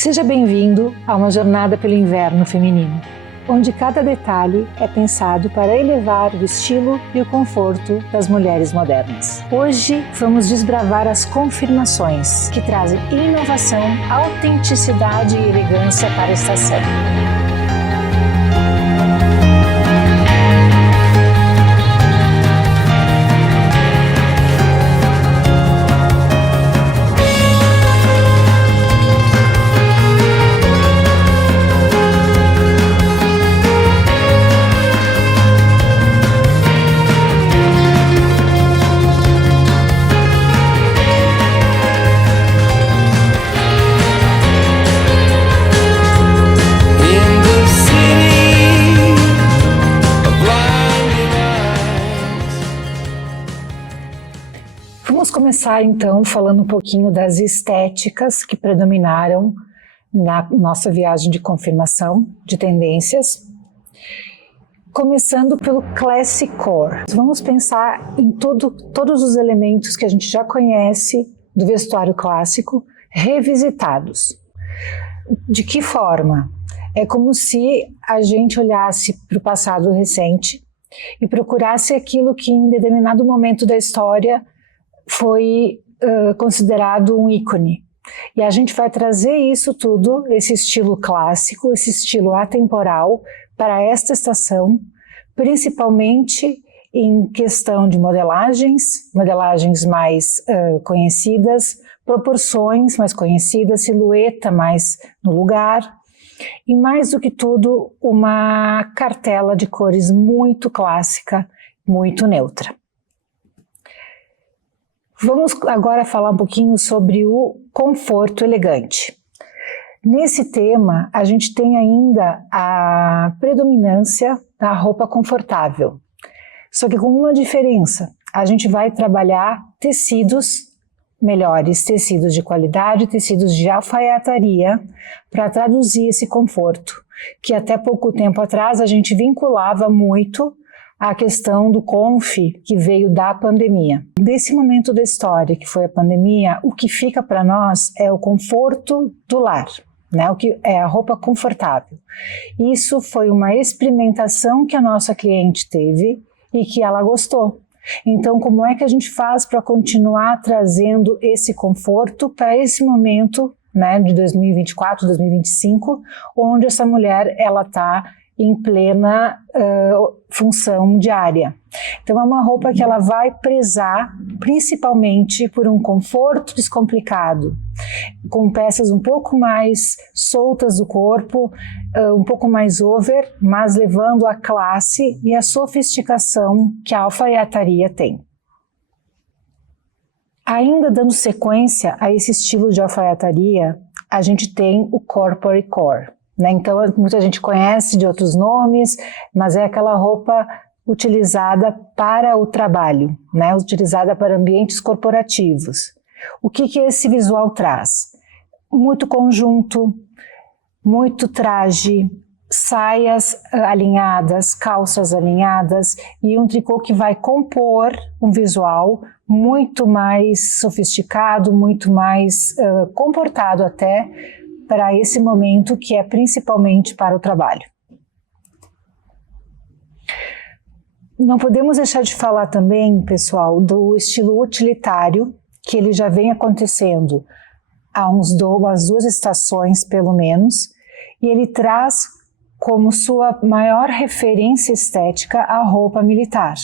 Seja bem-vindo a uma jornada pelo inverno feminino, onde cada detalhe é pensado para elevar o estilo e o conforto das mulheres modernas. Hoje vamos desbravar as confirmações que trazem inovação, autenticidade e elegância para a estação. Vamos começar então falando um pouquinho das estéticas que predominaram na nossa viagem de confirmação de tendências, começando pelo Classic Core. Vamos pensar em todos os elementos que a gente já conhece do vestuário clássico, revisitados. De que forma? É como se a gente olhasse para o passado recente e procurasse aquilo que em determinado momento da história foi considerado um ícone. E a gente vai trazer isso tudo, esse estilo clássico, esse estilo atemporal, para esta estação, principalmente em questão de modelagens mais conhecidas, proporções mais conhecidas, silhueta mais no lugar, e mais do que tudo, uma cartela de cores muito clássica, muito neutra. Vamos agora falar um pouquinho sobre o conforto elegante. Nesse tema, a gente tem ainda a predominância da roupa confortável. Só que com uma diferença, a gente vai trabalhar tecidos melhores, tecidos de qualidade, tecidos de alfaiataria, para traduzir esse conforto, que até pouco tempo atrás a gente vinculava muito a questão do conf que veio da pandemia. Desse momento da história que foi a pandemia, o que fica para nós é o conforto do lar, né? O que é a roupa confortável. Isso foi uma experimentação que a nossa cliente teve e que ela gostou. Então, como é que a gente faz para continuar trazendo esse conforto para esse momento, né, de 2024, 2025, onde essa mulher ela está em plena função diária. Então é uma roupa que ela vai prezar principalmente por um conforto descomplicado, com peças um pouco mais soltas do corpo, um pouco mais over, mas levando a classe e a sofisticação que a alfaiataria tem. Ainda dando sequência a esse estilo de alfaiataria, a gente tem o Corporate Core. Então, muita gente conhece de outros nomes, mas é aquela roupa utilizada para o trabalho, né? Utilizada para ambientes corporativos. O que esse visual traz? Muito conjunto, muito traje, saias alinhadas, calças alinhadas e um tricô que vai compor um visual muito mais sofisticado, muito mais comportado até, para esse momento que é principalmente para o trabalho. Não podemos deixar de falar também, pessoal, do estilo utilitário, que ele já vem acontecendo há umas 2 estações, pelo menos, e ele traz como sua maior referência estética a roupa militar.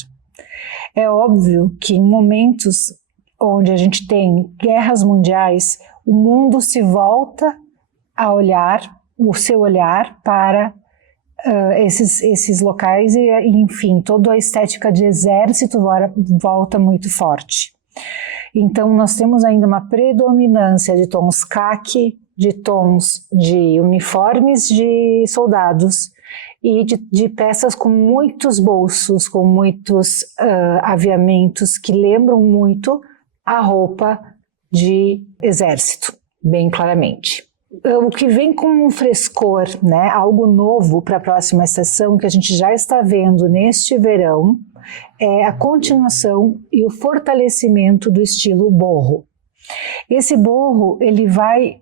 É óbvio que em momentos onde a gente tem guerras mundiais, o mundo se volta a olhar, o seu olhar para esses locais e, enfim, toda a estética de exército volta muito forte. Então, nós temos ainda uma predominância de tons caqui, de tons de uniformes de soldados e de peças com muitos bolsos, com muitos aviamentos que lembram muito a roupa de exército, bem claramente. O que vem com um frescor, né, algo novo para a próxima estação que a gente já está vendo neste verão, é a continuação e o fortalecimento do estilo boho. Esse boho ele vai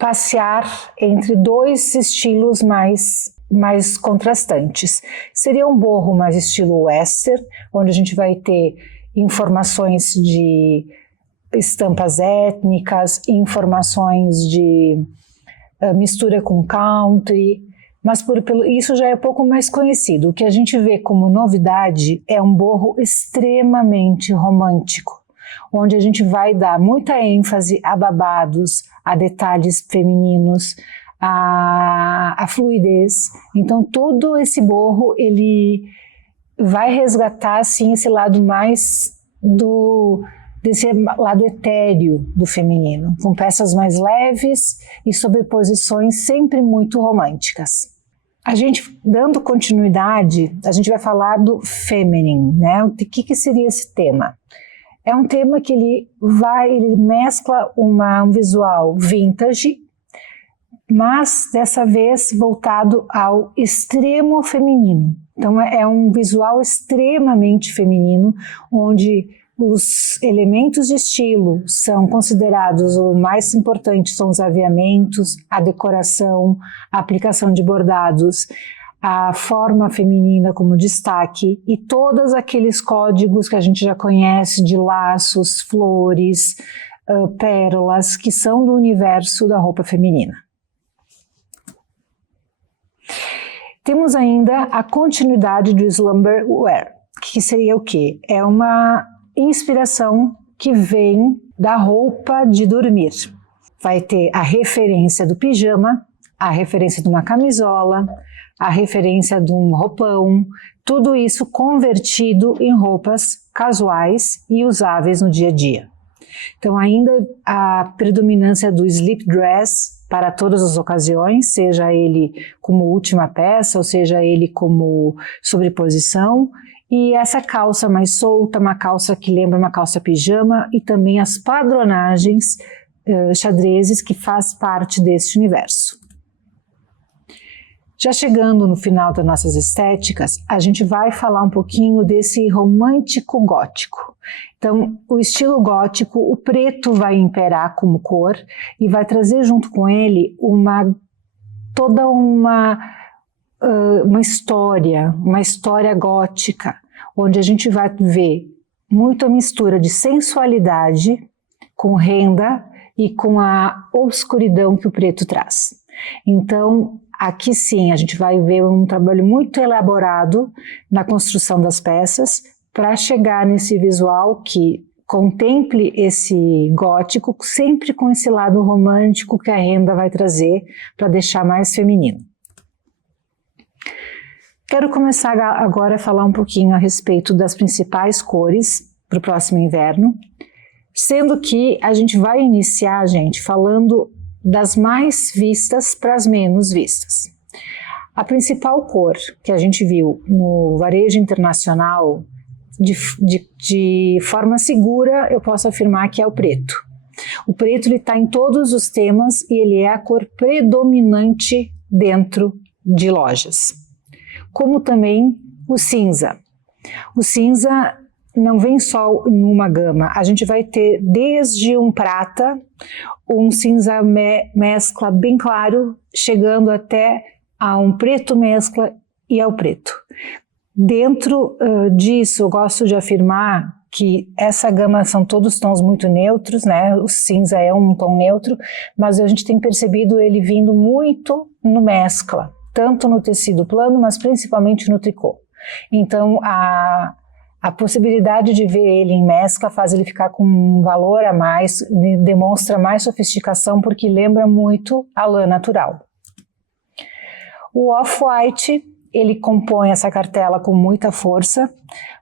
passear entre dois estilos mais contrastantes. Seria um boho mais estilo western, onde a gente vai ter informações de estampas étnicas, informações de mistura com country, mas isso já é pouco mais conhecido. O que a gente vê como novidade é um boho extremamente romântico, onde a gente vai dar muita ênfase a babados, a detalhes femininos, a fluidez. Então todo esse boho ele vai resgatar assim esse lado mais desse lado etéreo do feminino, com peças mais leves e sobreposições sempre muito românticas. A gente, dando continuidade, a gente vai falar do feminine, né? O que seria esse tema? É um tema que ele mescla um visual vintage, mas dessa vez voltado ao extremo feminino. Então é um visual extremamente feminino, onde os elementos de estilo são considerados o mais importante, são os aviamentos, a decoração, a aplicação de bordados, a forma feminina como destaque e todos aqueles códigos que a gente já conhece de laços, flores, pérolas, que são do universo da roupa feminina. Temos ainda a continuidade do slumberwear, que seria o quê? É uma inspiração que vem da roupa de dormir. Vai ter a referência do pijama, a referência de uma camisola, a referência de um roupão, tudo isso convertido em roupas casuais e usáveis no dia a dia. Então ainda a predominância do slip dress para todas as ocasiões, seja ele como última peça, ou seja ele como sobreposição, e essa calça mais solta, uma calça que lembra uma calça pijama, e também as padronagens xadrezes que faz parte deste universo. Já chegando no final das nossas estéticas, a gente vai falar um pouquinho desse romântico gótico. Então, o estilo gótico, o preto vai imperar como cor e vai trazer junto com ele toda uma história gótica, onde a gente vai ver muita mistura de sensualidade com renda e com a obscuridão que o preto traz. Então, aqui sim, a gente vai ver um trabalho muito elaborado na construção das peças para chegar nesse visual que contemple esse gótico, sempre com esse lado romântico que a renda vai trazer para deixar mais feminino. Quero começar agora a falar um pouquinho a respeito das principais cores para o próximo inverno, sendo que a gente vai iniciar, gente, falando das mais vistas para as menos vistas. A principal cor que a gente viu no varejo internacional, de forma segura, eu posso afirmar que é o preto. O preto está em todos os temas e ele é a cor predominante dentro de lojas. Como também o cinza. O cinza não vem só em uma gama, a gente vai ter desde um prata, um cinza mescla bem claro, chegando até a um preto mescla e ao preto. Dentro disso, eu gosto de afirmar que essa gama são todos tons muito neutros, né? O cinza é um tom neutro, mas a gente tem percebido ele vindo muito no mescla, tanto no tecido plano, mas principalmente no tricô. Então, a possibilidade de ver ele em mescla faz ele ficar com um valor a mais, demonstra mais sofisticação, porque lembra muito a lã natural. O off-white, ele compõe essa cartela com muita força,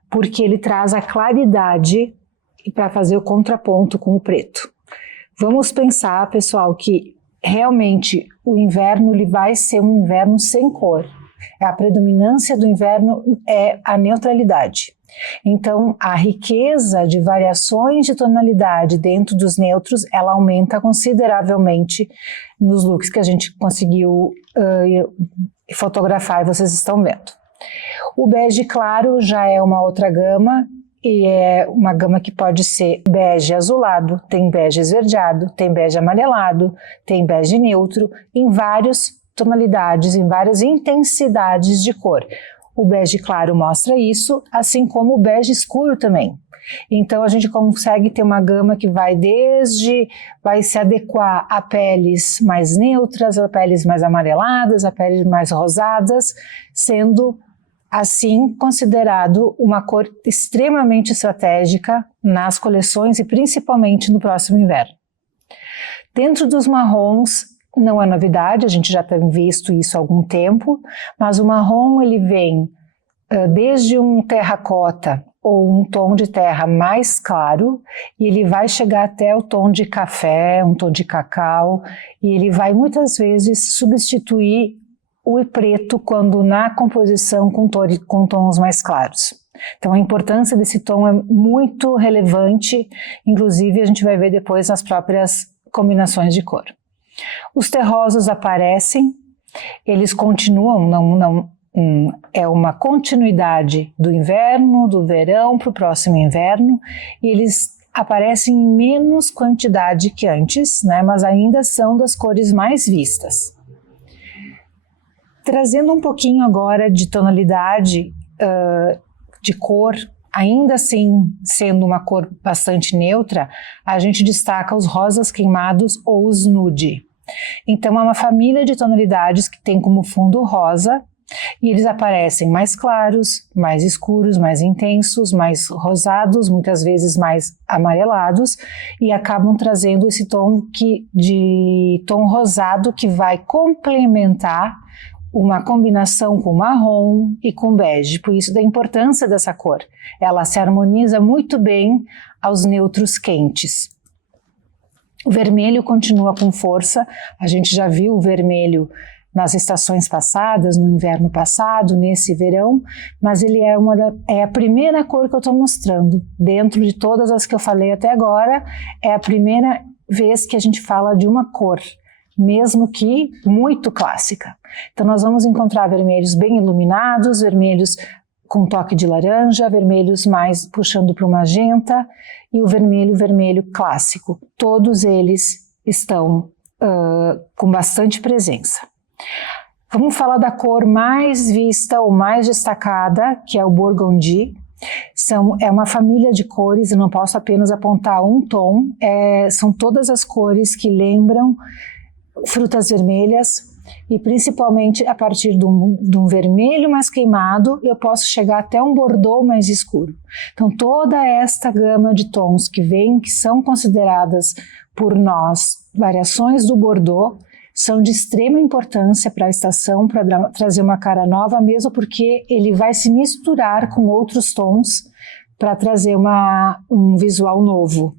porque ele traz a claridade para fazer o contraponto com o preto. Vamos pensar, pessoal, que realmente o inverno ele vai ser um inverno sem cor. A predominância do inverno é a neutralidade. Então, a riqueza de variações de tonalidade dentro dos neutros, ela aumenta consideravelmente nos looks que a gente conseguiu fotografar e vocês estão vendo. O bege claro já é uma outra gama e é uma gama que pode ser bege azulado, tem bege esverdeado, tem bege amarelado, tem bege neutro, em várias tonalidades, em várias intensidades de cor. O bege claro mostra isso, assim como o bege escuro também. Então a gente consegue ter uma gama que vai se adequar a peles mais neutras, a peles mais amareladas, a peles mais rosadas, sendo assim considerado uma cor extremamente estratégica nas coleções e principalmente no próximo inverno. Dentro dos marrons, não é novidade, a gente já tem visto isso há algum tempo, mas o marrom ele vem desde um terracota ou um tom de terra mais claro, e ele vai chegar até o tom de café, um tom de cacau, e ele vai muitas vezes substituir o preto quando na composição com tons mais claros. Então a importância desse tom é muito relevante, inclusive a gente vai ver depois nas próprias combinações de cor. Os terrosos aparecem, eles continuam, é uma continuidade do inverno, do verão para o próximo inverno, e eles aparecem em menos quantidade que antes, né, mas ainda são das cores mais vistas. Trazendo um pouquinho agora de tonalidade de cor, ainda assim sendo uma cor bastante neutra, a gente destaca os rosas queimados ou os nude. Então é uma família de tonalidades que tem como fundo rosa, e eles aparecem mais claros, mais escuros, mais intensos, mais rosados, muitas vezes mais amarelados, e acabam trazendo esse tom de tom rosado que vai complementar uma combinação com marrom e com bege, por isso da importância dessa cor. Ela se harmoniza muito bem aos neutros quentes. O vermelho continua com força, a gente já viu o vermelho nas estações passadas, no inverno passado, nesse verão, mas ele é a primeira cor que eu estou mostrando. Dentro de todas as que eu falei até agora, é a primeira vez que a gente fala de uma cor, mesmo que muito clássica. Então nós vamos encontrar vermelhos bem iluminados, vermelhos com toque de laranja, vermelhos mais puxando para o magenta e o vermelho clássico. Todos eles estão com bastante presença. Vamos falar da cor mais vista ou mais destacada, que é o Burgundy. É uma família de cores, eu não posso apenas apontar um tom, são todas as cores que lembram frutas vermelhas, e principalmente a partir de um vermelho mais queimado, eu posso chegar até um bordô mais escuro. Então toda esta gama de tons que são consideradas por nós variações do bordô, são de extrema importância para a estação, para trazer uma cara nova, mesmo porque ele vai se misturar com outros tons para trazer um visual novo.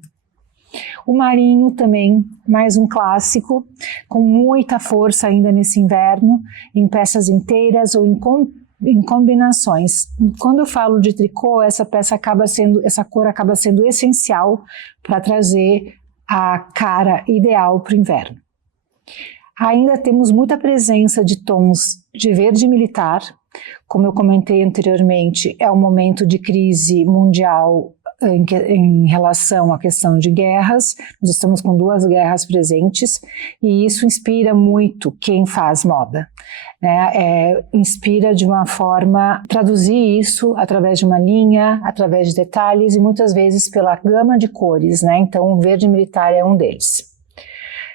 O marinho também, mais um clássico, com muita força ainda nesse inverno, em peças inteiras ou em combinações. Quando eu falo de tricô, essa cor acaba sendo essencial para trazer a cara ideal para o inverno. Ainda temos muita presença de tons de verde militar, como eu comentei anteriormente, é um momento de crise mundial em relação à questão de guerras, nós estamos com 2 guerras presentes e isso inspira muito quem faz moda, né? Inspira de uma forma, traduzir isso através de uma linha, através de detalhes e muitas vezes pela gama de cores, né? Então o verde militar é um deles.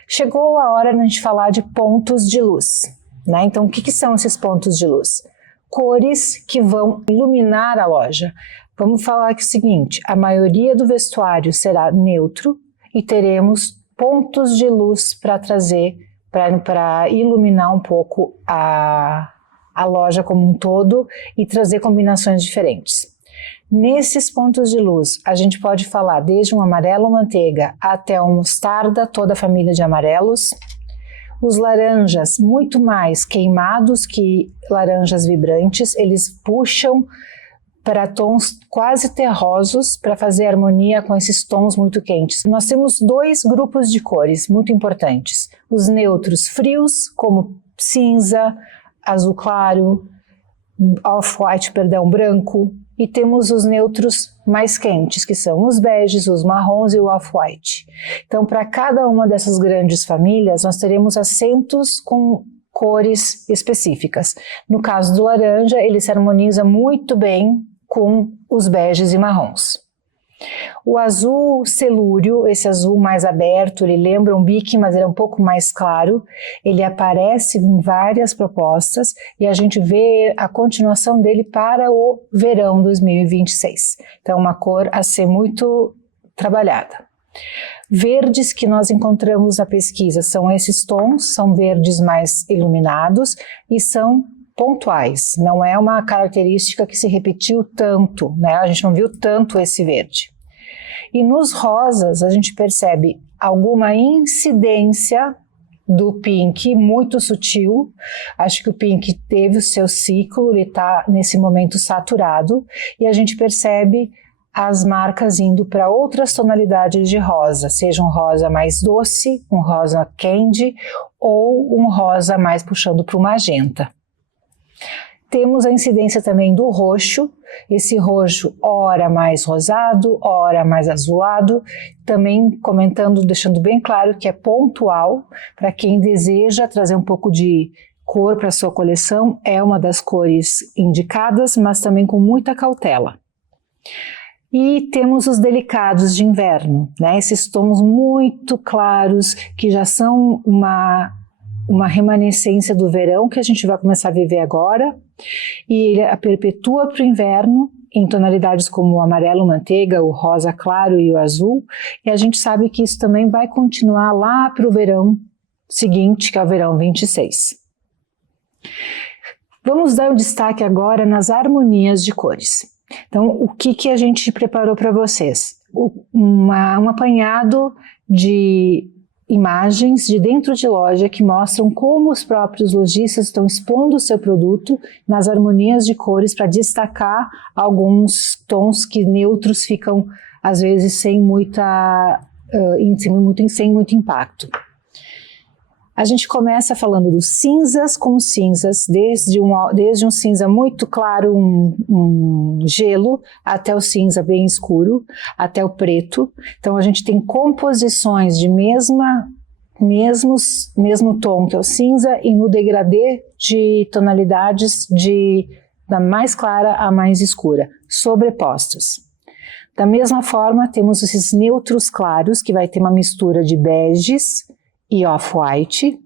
Chegou a hora de a gente falar de pontos de luz, né? Então o que são esses pontos de luz? Cores que vão iluminar a loja. Vamos falar que é o seguinte, a maioria do vestuário será neutro e teremos pontos de luz para trazer, para iluminar um pouco a loja como um todo e trazer combinações diferentes. Nesses pontos de luz, a gente pode falar desde um amarelo manteiga até um mostarda, toda a família de amarelos. Os laranjas, muito mais queimados que laranjas vibrantes, eles puxam para tons quase terrosos para fazer harmonia com esses tons muito quentes. Nós temos 2 grupos de cores muito importantes. Os neutros frios, como cinza, azul claro, off-white, branco, e temos os neutros mais quentes, que são os beges, os marrons e o off-white. Então, para cada uma dessas grandes famílias, nós teremos acentos com cores específicas. No caso do laranja, ele se harmoniza muito bem com os beges e marrons. O azul celúreo, esse azul mais aberto, ele lembra um bique, mas ele é um pouco mais claro. Ele aparece em várias propostas e a gente vê a continuação dele para o verão 2026. Então, uma cor a ser muito trabalhada. Verdes que nós encontramos na pesquisa são esses tons, são verdes mais iluminados e são pontuais, não é uma característica que se repetiu tanto, né? A gente não viu tanto esse verde. E nos rosas a gente percebe alguma incidência do pink muito sutil. Acho que o pink teve o seu ciclo, ele está nesse momento saturado e a gente percebe as marcas indo para outras tonalidades de rosa, seja um rosa mais doce, um rosa candy ou um rosa mais puxando para o magenta. Temos a incidência também do roxo, esse roxo ora mais rosado, ora mais azulado, também comentando, deixando bem claro que é pontual, para quem deseja trazer um pouco de cor para a sua coleção, é uma das cores indicadas, mas também com muita cautela. E temos os delicados de inverno, né? Esses tons muito claros que já são uma remanescência do verão que a gente vai começar a viver agora, e ele a perpetua para o inverno em tonalidades como o amarelo manteiga, o rosa claro e o azul, e a gente sabe que isso também vai continuar lá para o verão seguinte, que é o verão 26. Vamos dar um destaque agora nas harmonias de cores. Então, o que a gente preparou para vocês? Um apanhado de imagens de dentro de loja que mostram como os próprios lojistas estão expondo o seu produto nas harmonias de cores para destacar alguns tons que neutros ficam às vezes sem muito impacto. A gente começa falando dos cinzas com cinzas, desde um cinza muito claro, um gelo, até o cinza bem escuro, até o preto. Então a gente tem composições de mesmo tom, que é o cinza, e no degradê de tonalidades da mais clara à mais escura, sobrepostos. Da mesma forma, temos esses neutros claros, que vai ter uma mistura de beges e off-white,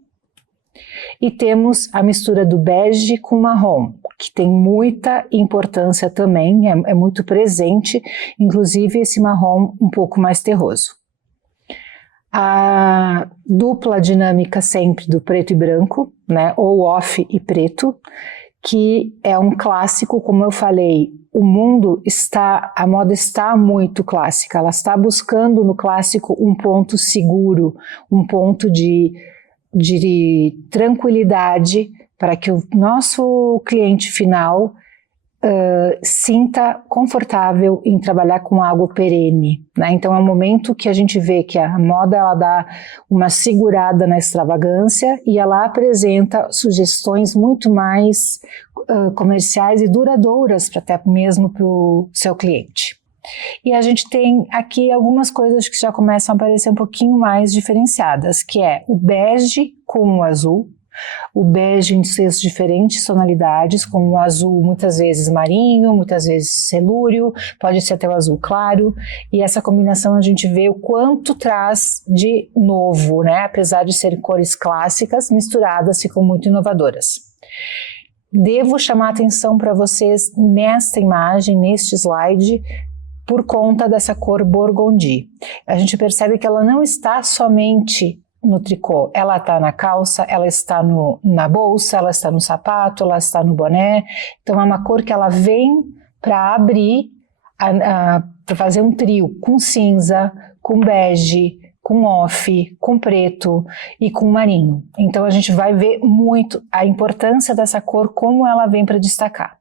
e temos a mistura do bege com marrom, que tem muita importância também, é muito presente, inclusive esse marrom um pouco mais terroso. A dupla dinâmica sempre do preto e branco, né, ou off e preto, que é um clássico, como eu falei, a moda está muito clássica, ela está buscando no clássico um ponto seguro, um ponto de tranquilidade para que o nosso cliente final sinta confortável em trabalhar com algo perene, né? Então é um momento que a gente vê que a moda ela dá uma segurada na extravagância e ela apresenta sugestões muito mais comerciais e duradouras até mesmo para o seu cliente. E a gente tem aqui algumas coisas que já começam a aparecer um pouquinho mais diferenciadas, que é o bege com o azul, o bege em suas diferentes tonalidades, com o azul muitas vezes marinho, muitas vezes celúreo, pode ser até o azul claro, e essa combinação a gente vê o quanto traz de novo, né? Apesar de serem cores clássicas, misturadas ficam muito inovadoras. Devo chamar a atenção para vocês nesta imagem, neste slide, por conta dessa cor burgundy. A gente percebe que ela não está somente no tricô, ela está na calça, ela está na bolsa, ela está no sapato, ela está no boné. Então é uma cor que ela vem para abrir, para fazer um trio com cinza, com bege, com off, com preto e com marinho. Então a gente vai ver muito a importância dessa cor, como ela vem para destacar.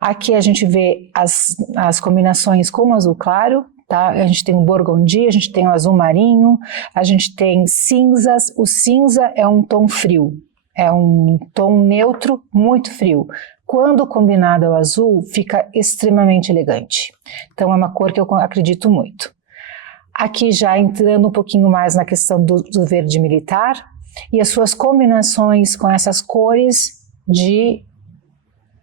Aqui a gente vê as combinações com o azul claro, tá? A gente tem o burgundy, a gente tem o azul marinho, a gente tem cinzas. O cinza é um tom frio, é um tom neutro muito frio, Quando combinada ao azul, fica extremamente elegante. Então é uma cor que eu acredito muito. Aqui já entrando um pouquinho mais na questão do verde militar e as suas combinações com essas cores de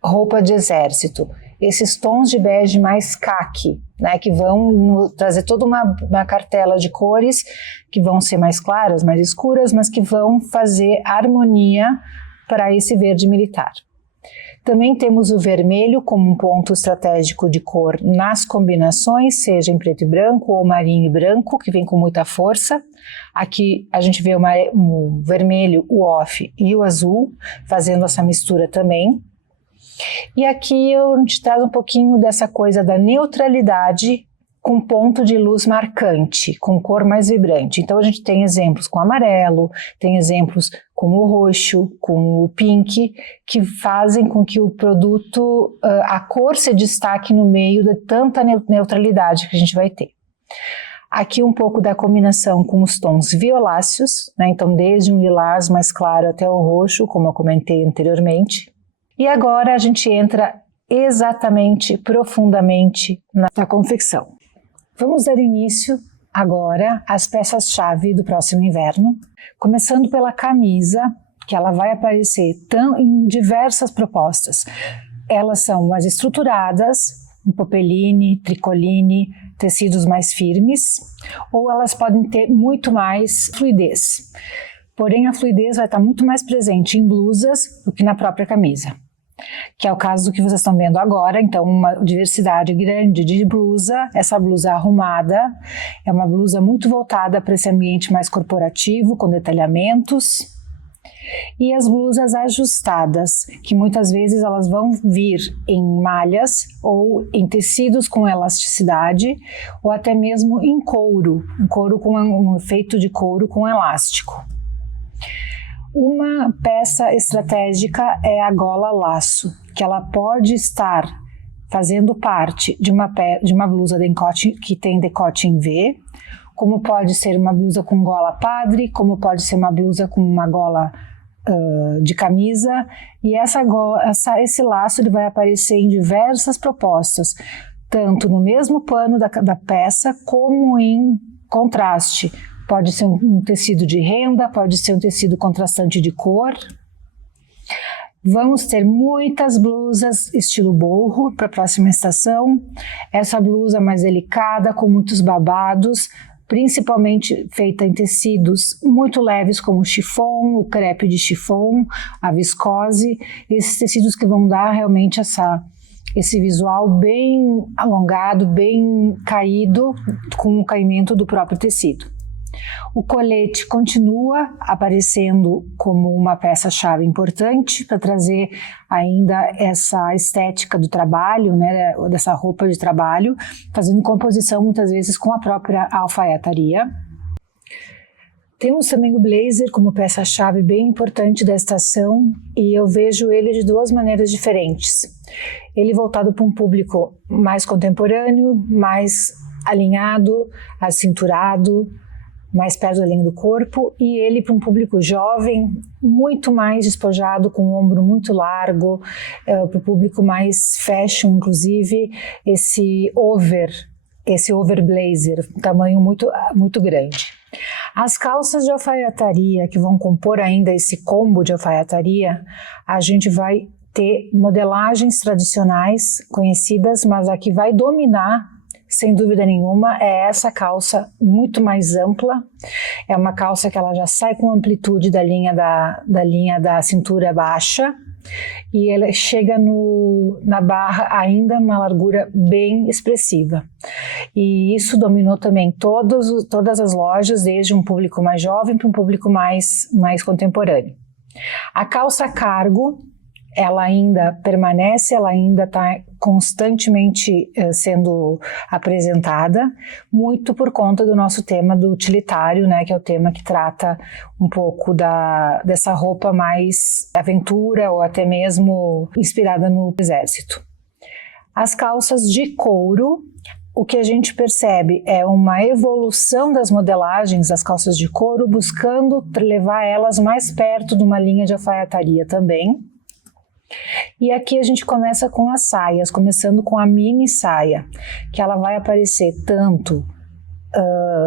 roupa de exército. Esses tons de bege mais caqui, né, que vão trazer toda uma cartela de cores que vão ser mais claras, mais escuras, mas que vão fazer harmonia para esse verde militar. Também temos o vermelho como um ponto estratégico de cor nas combinações, seja em preto e branco ou marinho e branco, que vem com muita força. Aqui a gente vê o vermelho, o off e o azul, fazendo essa mistura também. E aqui a gente traz um pouquinho dessa coisa da neutralidade com ponto de luz marcante, com cor mais vibrante. Então a gente tem exemplos com amarelo, tem exemplos com o roxo, com o pink, que fazem com que o produto, a cor se destaque no meio de tanta neutralidade que a gente vai ter. Aqui um pouco da combinação com os tons violáceos, né? Então desde um lilás mais claro até o roxo, como eu comentei anteriormente. E agora a gente entra exatamente, profundamente na confecção. Vamos dar início agora às peças-chave do próximo inverno, começando pela camisa, que ela vai aparecer em diversas propostas. Elas são mais estruturadas, em popeline, tricoline, tecidos mais firmes, ou elas podem ter muito mais fluidez. Porém, a fluidez vai estar muito mais presente em blusas do que na própria camisa, que é o caso do que vocês estão vendo agora. Então uma diversidade grande de blusa, essa blusa arrumada, é uma blusa muito voltada para esse ambiente mais corporativo, com detalhamentos, e as blusas ajustadas, que muitas vezes elas vão vir em malhas ou em tecidos com elasticidade, ou até mesmo em couro, um couro com um efeito de couro com elástico. Uma peça estratégica é a gola laço, que ela pode estar fazendo parte de uma blusa que tem decote em V, como pode ser uma blusa com gola padre, como pode ser uma blusa com uma gola de camisa, e esse laço ele vai aparecer em diversas propostas, tanto no mesmo pano da peça como em contraste. Pode ser um tecido de renda, pode ser um tecido contrastante de cor. Vamos ter muitas blusas estilo boho para a próxima estação. Essa blusa mais delicada, com muitos babados, principalmente feita em tecidos muito leves como o chiffon, o crepe de chiffon, a viscose. Esses tecidos que vão dar realmente esse visual bem alongado, bem caído, com o caimento do próprio tecido. O colete continua aparecendo como uma peça-chave importante para trazer ainda essa estética do trabalho, né, dessa roupa de trabalho, fazendo composição muitas vezes com a própria alfaiataria. Temos também o blazer como peça-chave bem importante da estação, e eu vejo ele de duas maneiras diferentes. Ele voltado para um público mais contemporâneo, mais alinhado, acinturado, mais perto da linha do corpo, e ele para um público jovem, muito mais despojado, com o ombro muito largo, para o público mais fashion, inclusive, esse over blazer, tamanho muito grande. As calças de alfaiataria, que vão compor ainda esse combo de alfaiataria, a gente vai ter modelagens tradicionais conhecidas, mas a que vai dominar, sem dúvida nenhuma, é essa calça muito mais ampla. É uma calça que ela já sai com amplitude da linha da cintura baixa, e ela chega na barra ainda uma largura bem expressiva. E isso dominou também todas as lojas, desde um público mais jovem para um público mais contemporâneo. A calça cargo, ela ainda permanece, ela ainda está constantemente sendo apresentada, muito por conta do nosso tema do utilitário, né, que é o tema que trata um pouco dessa roupa mais aventura ou até mesmo inspirada no exército. As calças de couro, o que a gente percebe é uma evolução das modelagens das calças de couro, buscando levar elas mais perto de uma linha de alfaiataria também. E aqui a gente começa com as saias, começando com a mini saia, que ela vai aparecer tanto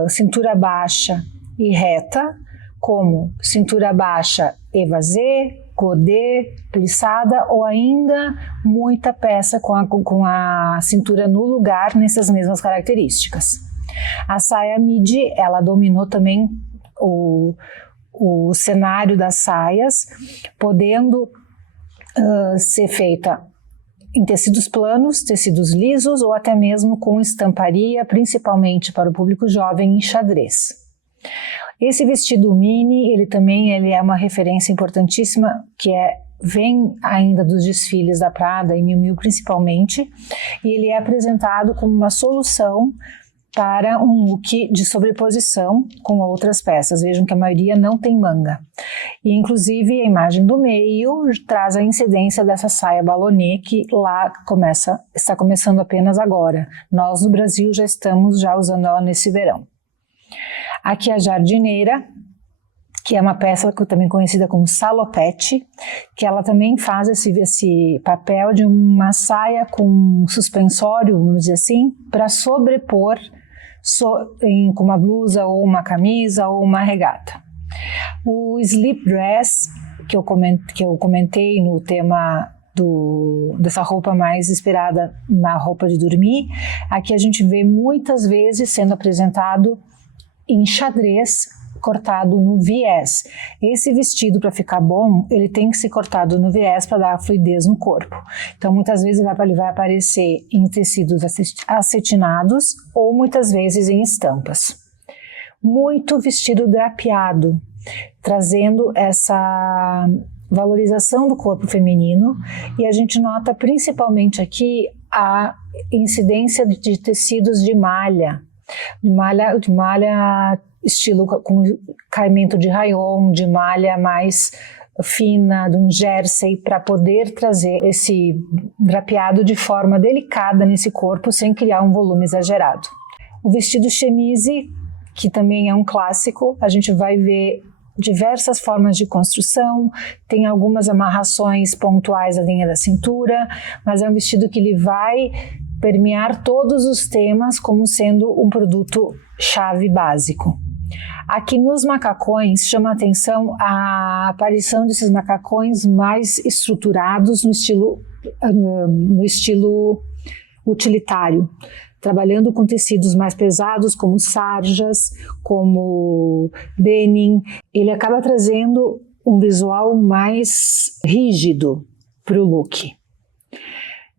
cintura baixa e reta, como cintura baixa évasé, godê, plissada ou ainda muita peça com a cintura no lugar nessas mesmas características. A saia midi, ela dominou também o cenário das saias, podendo ser feita em tecidos planos, tecidos lisos ou até mesmo com estamparia, principalmente para o público jovem em xadrez. Esse vestido mini, ele é uma referência importantíssima, vem ainda dos desfiles da Prada e Miu Miu principalmente, e ele é apresentado como uma solução para um look de sobreposição com outras peças. Vejam que a maioria não tem manga. E, inclusive, a imagem do meio traz a incidência dessa saia ballonné que lá está começando apenas agora. Nós, no Brasil, já estamos usando ela nesse verão. Aqui a jardineira, que é uma peça também conhecida como salopete, que ela também faz esse papel de uma saia com suspensório, vamos dizer assim, para sobrepor com uma blusa ou uma camisa ou uma regata. O slip dress, que eu comentei no tema dessa roupa mais inspirada na roupa de dormir, aqui a gente vê muitas vezes sendo apresentado em xadrez, cortado no viés. Esse vestido, para ficar bom, ele tem que ser cortado no viés para dar fluidez no corpo. Então, muitas vezes ele vai aparecer em tecidos acetinados ou muitas vezes em estampas. Muito vestido drapeado, trazendo essa valorização do corpo feminino, e a gente nota principalmente aqui a incidência de tecidos de malha estilo com caimento de rayon, de malha mais fina, de um jersey, para poder trazer esse drapeado de forma delicada nesse corpo, sem criar um volume exagerado. O vestido chemise, que também é um clássico, a gente vai ver diversas formas de construção, tem algumas amarrações pontuais à linha da cintura, mas é um vestido que ele vai permear todos os temas como sendo um produto chave básico. Aqui nos macacões chama a atenção a aparição desses macacões mais estruturados no estilo utilitário, trabalhando com tecidos mais pesados como sarjas, como denim. Ele acaba trazendo um visual mais rígido para o look.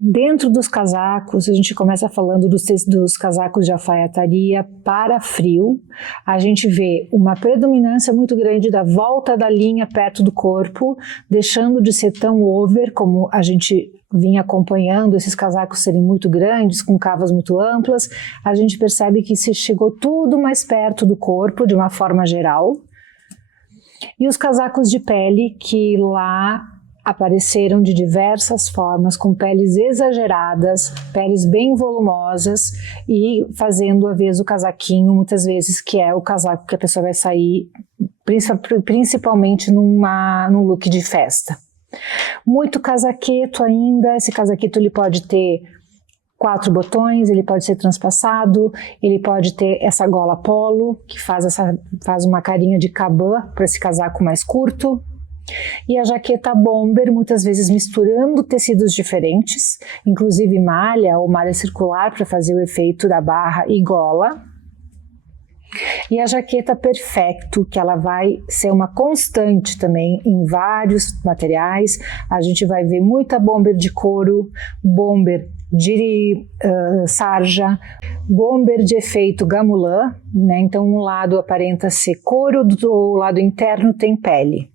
Dentro dos casacos, a gente começa falando dos casacos de alfaiataria para frio. A gente vê uma predominância muito grande da volta da linha perto do corpo, deixando de ser tão over, como a gente vinha acompanhando esses casacos serem muito grandes, com cavas muito amplas. A gente percebe que se chegou tudo mais perto do corpo, de uma forma geral. E os casacos de pele, que lá apareceram de diversas formas, com peles exageradas, peles bem volumosas, e fazendo a vez o casaquinho, muitas vezes, que é o casaco que a pessoa vai sair, principalmente num look de festa. Muito casaqueto ainda. Esse casaqueto ele pode ter 4 botões, ele pode ser transpassado, ele pode ter essa gola polo, que faz uma carinha de cabã para esse casaco mais curto. E a jaqueta bomber, muitas vezes misturando tecidos diferentes, inclusive malha ou malha circular para fazer o efeito da barra e gola. E a jaqueta perfecto, que ela vai ser uma constante também em vários materiais. A gente vai ver muita bomber de couro, bomber de sarja, bomber de efeito gamulan, né? Então um lado aparenta ser couro, do lado interno tem pele.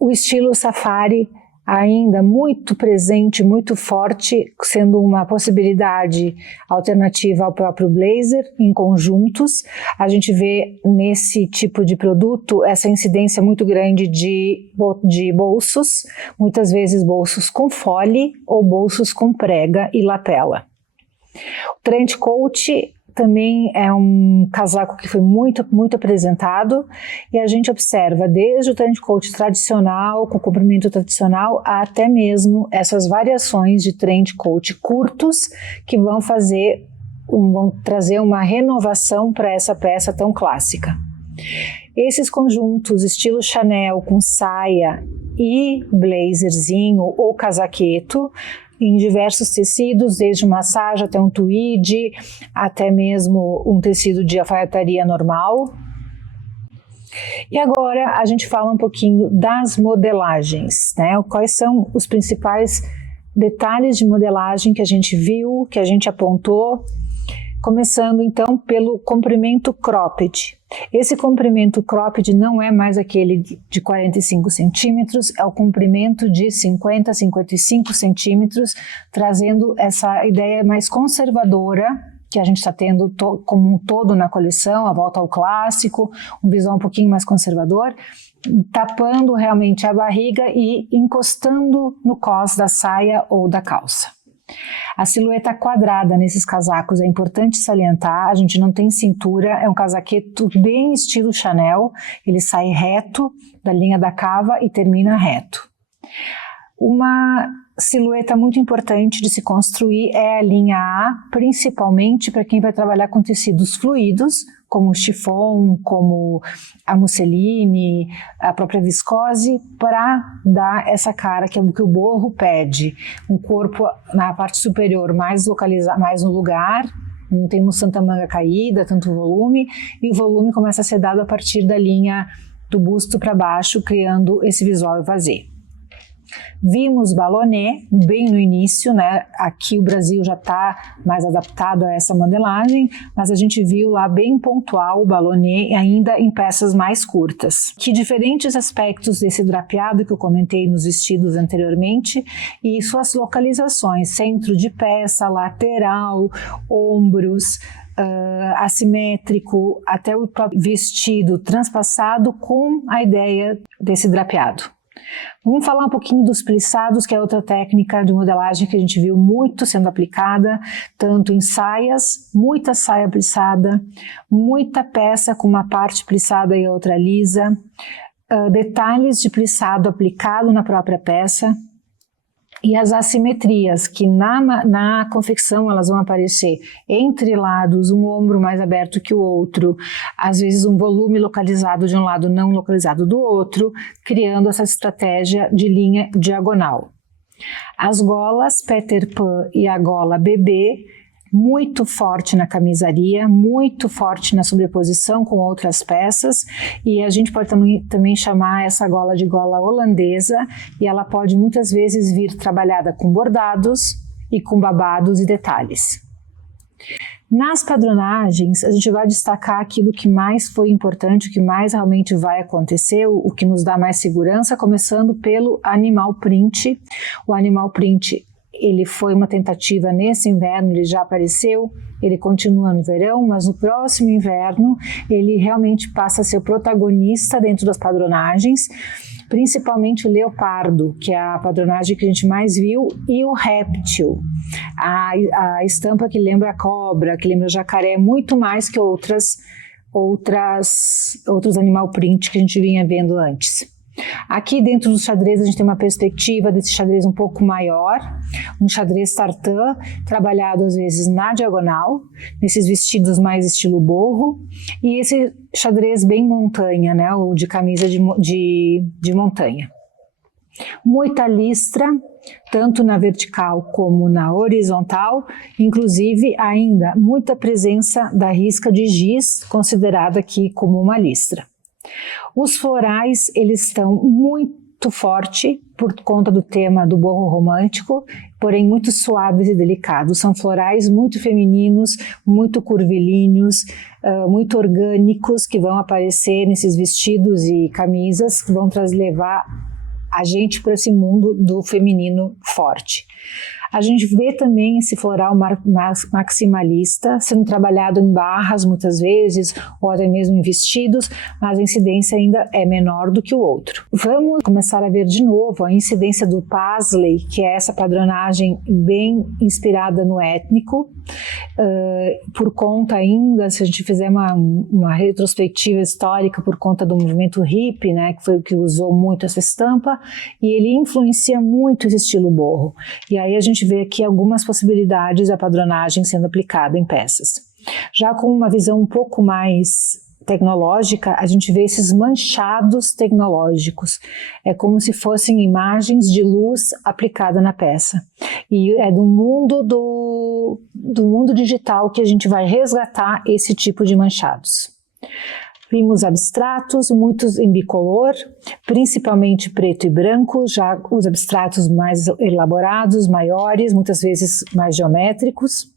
O estilo safari ainda muito presente, muito forte, sendo uma possibilidade alternativa ao próprio blazer em conjuntos. A gente vê nesse tipo de produto essa incidência muito grande de bolsos, muitas vezes bolsos com fole ou bolsos com prega e lapela. O trench coat também é um casaco que foi muito apresentado, e a gente observa desde o trench coat tradicional, com comprimento tradicional, até mesmo essas variações de trench coat curtos que vão trazer uma renovação para essa peça tão clássica. Esses conjuntos estilo Chanel com saia e blazerzinho ou casaqueto, em diversos tecidos, desde uma sarja até um tweed, até mesmo um tecido de alfaiataria normal. E agora a gente fala um pouquinho das modelagens, né? Quais são os principais detalhes de modelagem que a gente viu, que a gente apontou, começando então pelo comprimento cropped. Esse comprimento cropped não é mais aquele de 45 centímetros, é o comprimento de 50 a 55 centímetros, trazendo essa ideia mais conservadora que a gente está tendo como um todo na coleção, a volta ao clássico, um visual um pouquinho mais conservador, tapando realmente a barriga e encostando no cós da saia ou da calça. A silhueta quadrada nesses casacos é importante salientar, a gente não tem cintura, é um casaqueto bem estilo Chanel, ele sai reto da linha da cava e termina reto. Uma silhueta muito importante de se construir é a linha A, principalmente para quem vai trabalhar com tecidos fluidos, como o chiffon, como a musseline, a própria viscose, para dar essa cara que é o que o boho pede. Um corpo na parte superior mais localizado, mais no lugar, não temos tanta manga caída, tanto volume, e o volume começa a ser dado a partir da linha do busto para baixo, criando esse visual evasê. Vimos ballonnet bem no início, né? Aqui o Brasil já está mais adaptado a essa modelagem, mas a gente viu lá bem pontual o ballonnet ainda em peças mais curtas. Que diferentes aspectos desse drapeado que eu comentei nos vestidos anteriormente e suas localizações, centro de peça, lateral, ombros, assimétrico, até o próprio vestido transpassado com a ideia desse drapeado. Vamos falar um pouquinho dos plissados, que é outra técnica de modelagem que a gente viu muito sendo aplicada, tanto em saias, muita saia plissada, muita peça com uma parte plissada e outra lisa, detalhes de plissado aplicado na própria peça, e as assimetrias, que na confecção elas vão aparecer entre lados, um ombro mais aberto que o outro, às vezes um volume localizado de um lado, não localizado do outro, criando essa estratégia de linha diagonal. As golas Peter Pan e a gola bebê, muito forte na camisaria, muito forte na sobreposição com outras peças, e a gente pode também chamar essa gola de gola holandesa, e ela pode muitas vezes vir trabalhada com bordados e com babados e detalhes. Nas padronagens, a gente vai destacar aquilo que mais foi importante, o que mais realmente vai acontecer, o que nos dá mais segurança, começando pelo animal print. O animal print, ele foi uma tentativa nesse inverno, ele já apareceu, ele continua no verão, mas no próximo inverno ele realmente passa a ser o protagonista dentro das padronagens, principalmente o leopardo, que é a padronagem que a gente mais viu, e o réptil, a estampa que lembra a cobra, que lembra o jacaré, muito mais que outros animal print que a gente vinha vendo antes. Aqui dentro do xadrez a gente tem uma perspectiva desse xadrez um pouco maior, um xadrez tartan, trabalhado às vezes na diagonal, nesses vestidos mais estilo boho, e esse xadrez bem montanha, né, o de camisa de montanha. Muita listra, tanto na vertical como na horizontal, inclusive ainda muita presença da risca de giz, considerada aqui como uma listra. Os florais, eles estão muito forte por conta do tema do boho romântico, porém muito suaves e delicados. São florais muito femininos, muito curvilíneos, muito orgânicos, que vão aparecer nesses vestidos e camisas, que vão levar a gente para esse mundo do feminino forte. A gente vê também esse floral maximalista sendo trabalhado em barras muitas vezes, ou até mesmo em vestidos, mas a incidência ainda é menor do que o outro. Vamos começar a ver de novo a incidência do paisley, que é essa padronagem bem inspirada no étnico, por conta ainda, se a gente fizer uma retrospectiva histórica, por conta do movimento hippie, né, que foi o que usou muito essa estampa, e ele influencia muito esse estilo boho. E aí a gente vê aqui algumas possibilidades da padronagem sendo aplicada em peças. Já com uma visão um pouco mais tecnológica, a gente vê esses manchados tecnológicos. É como se fossem imagens de luz aplicada na peça. E é do mundo digital que a gente vai resgatar esse tipo de manchados. Vimos abstratos, muitos em bicolor, principalmente preto e branco, já os abstratos mais elaborados, maiores, muitas vezes mais geométricos.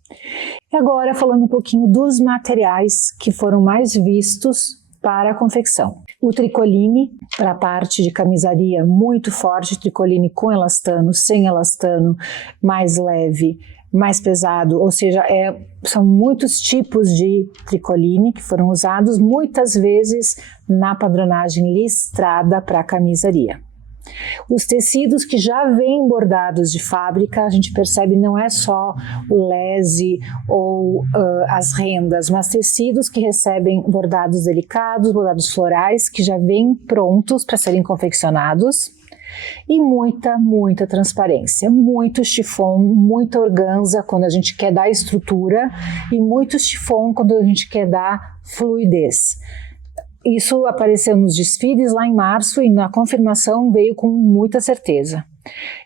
E agora falando um pouquinho dos materiais que foram mais vistos para a confecção. O tricoline, para a parte de camisaria, muito forte, tricoline com elastano, sem elastano, mais leve, mais pesado, ou seja, são muitos tipos de tricoline que foram usados muitas vezes na padronagem listrada para a camisaria. Os tecidos que já vêm bordados de fábrica, a gente percebe não é só o lese ou as rendas, mas tecidos que recebem bordados delicados, bordados florais, que já vêm prontos para serem confeccionados. E muita transparência, muito chiffon, muita organza quando a gente quer dar estrutura e muito chiffon quando a gente quer dar fluidez. Isso apareceu nos desfiles lá em março e na confirmação veio com muita certeza.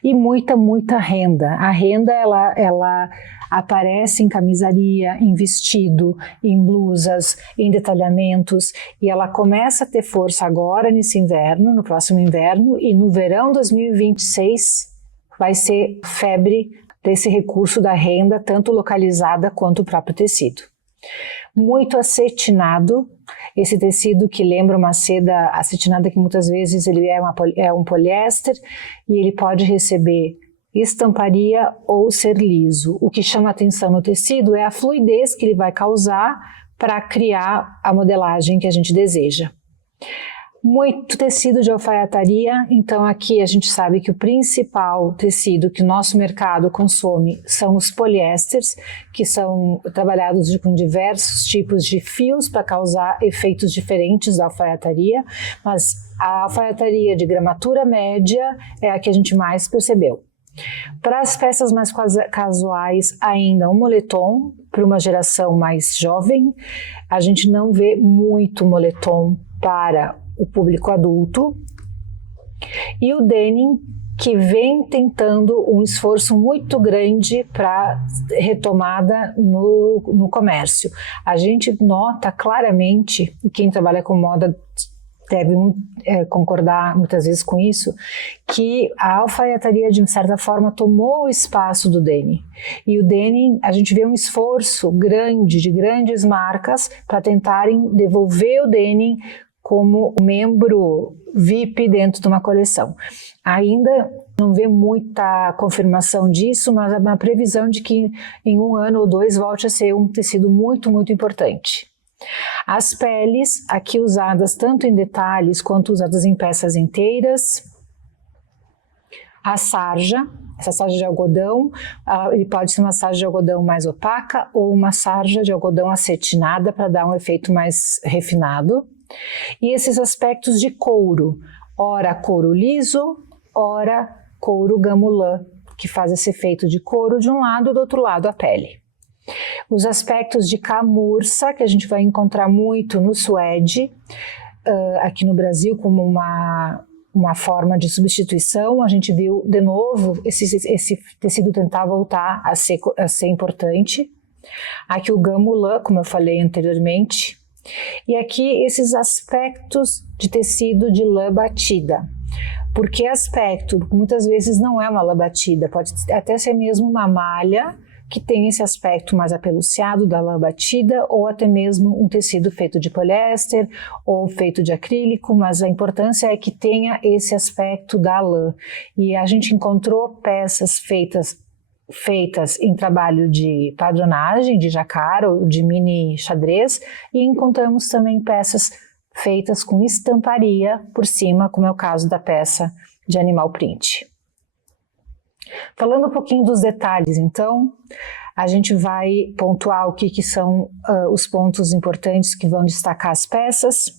E muita renda. A renda ela aparece em camisaria, em vestido, em blusas, em detalhamentos, e ela começa a ter força agora nesse inverno, no próximo inverno, e no verão 2026 vai ser febre desse recurso da renda, tanto localizada quanto o próprio tecido. Muito acetinado, esse tecido que lembra uma seda acetinada, que muitas vezes ele é um poliéster e ele pode receber estamparia ou ser liso. O que chama atenção no tecido é a fluidez que ele vai causar para criar a modelagem que a gente deseja. Muito tecido de alfaiataria, então aqui a gente sabe que o principal tecido que o nosso mercado consome são os poliésteres, que são trabalhados com diversos tipos de fios para causar efeitos diferentes da alfaiataria, mas a alfaiataria de gramatura média é a que a gente mais percebeu. Para as peças mais casuais, ainda um moletom, para uma geração mais jovem, a gente não vê muito moletom para o público adulto, e o denim, que vem tentando um esforço muito grande para retomada no comércio. A gente nota claramente, e quem trabalha com moda deve concordar muitas vezes com isso, que a alfaiataria de certa forma tomou o espaço do denim. E o denim, a gente vê um esforço grande de grandes marcas para tentarem devolver o denim como membro VIP dentro de uma coleção. Ainda não vê muita confirmação disso, mas há uma previsão de que em 1 ano ou 2 volte a ser um tecido muito importante. As peles, aqui usadas tanto em detalhes quanto usadas em peças inteiras. A sarja, essa sarja de algodão, ele pode ser uma sarja de algodão mais opaca ou uma sarja de algodão acetinada para dar um efeito mais refinado. E esses aspectos de couro, ora couro liso, ora couro gamulã, que faz esse efeito de couro de um lado, do outro lado a pele. Os aspectos de camurça, que a gente vai encontrar muito no suede, aqui no Brasil como uma forma de substituição. A gente viu de novo esse tecido tentar voltar a ser importante. Aqui o gamulã, como eu falei anteriormente. E aqui esses aspectos de tecido de lã batida. Porque aspecto muitas vezes não é uma lã batida, pode até ser mesmo uma malha que tem esse aspecto mais apeluciado da lã batida, ou até mesmo um tecido feito de poliéster ou feito de acrílico, mas a importância é que tenha esse aspecto da lã. E a gente encontrou peças feitas feitas em trabalho de padronagem, de jacquard ou de mini xadrez, e encontramos também peças feitas com estamparia por cima, como é o caso da peça de animal print. Falando um pouquinho dos detalhes, então, a gente vai pontuar o que são os pontos importantes que vão destacar as peças,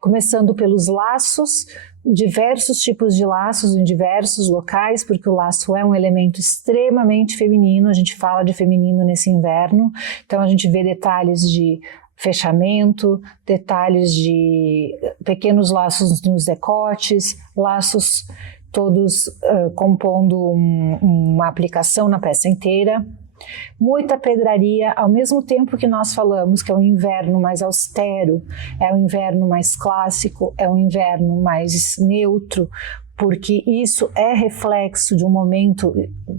começando pelos laços, diversos tipos de laços em diversos locais, porque o laço é um elemento extremamente feminino, a gente fala de feminino nesse inverno, então a gente vê detalhes de fechamento, detalhes de pequenos laços nos decotes, laços todos compondo uma aplicação na peça inteira. Muita pedraria, ao mesmo tempo que nós falamos que é um inverno mais austero, é um inverno mais clássico, é um inverno mais neutro, porque isso é reflexo de um momento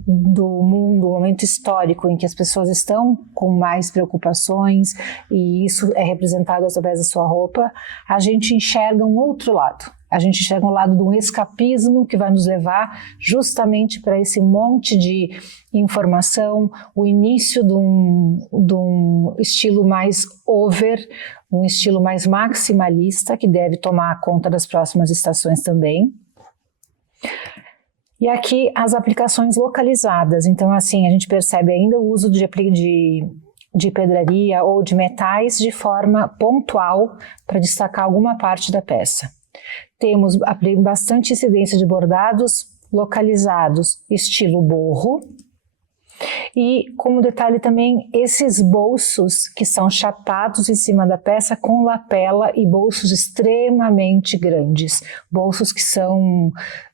do mundo, um momento histórico em que as pessoas estão com mais preocupações e isso é representado através da sua roupa, a gente enxerga um outro lado. A gente enxerga um lado de um escapismo que vai nos levar justamente para esse monte de informação, o início de um estilo mais over, um estilo mais maximalista, que deve tomar conta das próximas estações também. E aqui as aplicações localizadas, então assim, a gente percebe ainda o uso de pedraria ou de metais de forma pontual para destacar alguma parte da peça. Temos bastante incidência de bordados localizados, estilo borro. E como detalhe também, esses bolsos que são chapados em cima da peça com lapela e bolsos extremamente grandes. Bolsos que são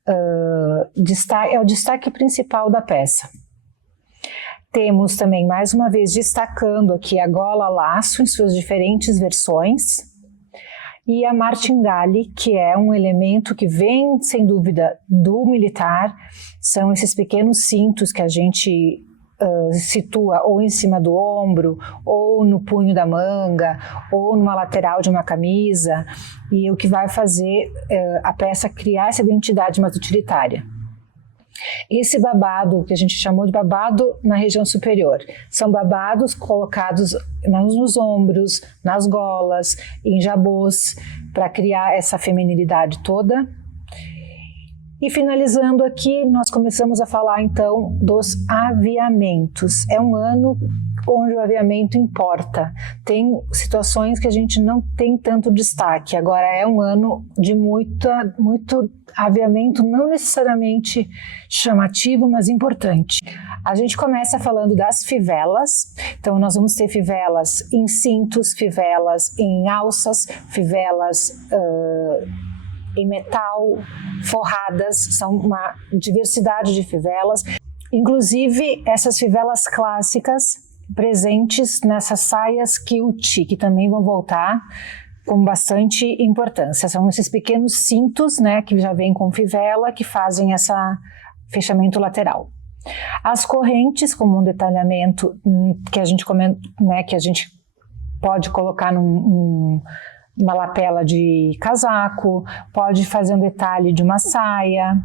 é o destaque principal da peça. Temos também, mais uma vez, destacando aqui a gola laço em suas diferentes versões. E a martingale, que é um elemento que vem, sem dúvida, do militar, são esses pequenos cintos que a gente situa ou em cima do ombro, ou no punho da manga, ou numa lateral de uma camisa, e o que vai fazer a peça criar essa identidade mais utilitária. Esse babado, que a gente chamou de babado na região superior, são babados colocados nos ombros, nas golas, em jabôs, para criar essa feminilidade toda. E finalizando aqui, nós começamos a falar então dos aviamentos. É um ano onde o aviamento importa. Tem situações que a gente não tem tanto destaque. Agora é um ano de muito aviamento, não necessariamente chamativo, mas importante. A gente começa falando das fivelas. Então nós vamos ter fivelas em cintos, fivelas em alças, fivelas em metal, forradas, são uma diversidade de fivelas, inclusive essas fivelas clássicas presentes nessas saias kilt, que também vão voltar com bastante importância. São esses pequenos cintos, né, que já vêm com fivela, que fazem esse fechamento lateral. As correntes, como um detalhamento que a gente comenta, né, que a gente pode colocar uma lapela de casaco, pode fazer um detalhe de uma saia.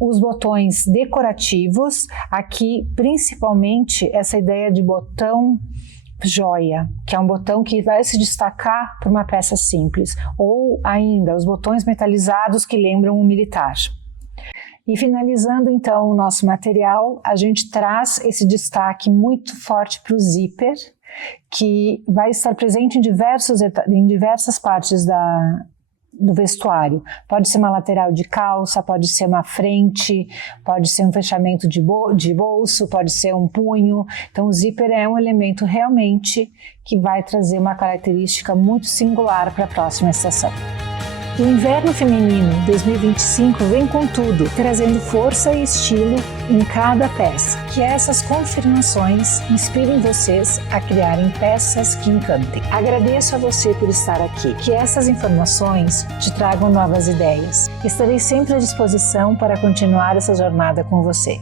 Os botões decorativos, aqui principalmente essa ideia de botão joia, que é um botão que vai se destacar por uma peça simples, ou ainda os botões metalizados que lembram um militar. E finalizando então o nosso material, a gente traz esse destaque muito forte para o zíper, que vai estar presente em diversas partes do vestuário. Pode ser uma lateral de calça, pode ser uma frente, pode ser um fechamento de bolso, pode ser um punho. Então o zíper é um elemento realmente que vai trazer uma característica muito singular para a próxima estação. O inverno feminino 2025 vem com tudo, trazendo força e estilo em cada peça. Que essas confirmações inspirem vocês a criarem peças que encantem. Agradeço a você por estar aqui. Que essas informações te tragam novas ideias. Estarei sempre à disposição para continuar essa jornada com você.